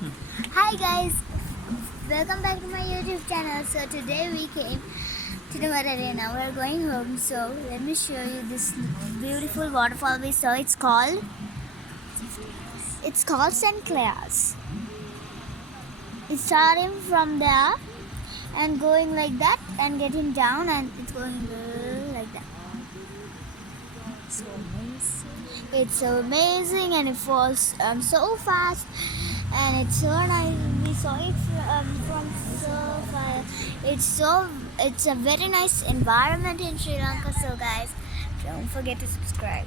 Hi guys, welcome back to my YouTube channel. So today we came to the Waterfall. Now we're going home. So let me show you this beautiful waterfall we saw. It's called St. Clair's. It's starting from there and going like that and getting down and it's going like that. It's so amazing and it falls so fast and it's so nice. We saw it from so far. It's a very nice environment in Sri Lanka. So guys, don't forget to subscribe.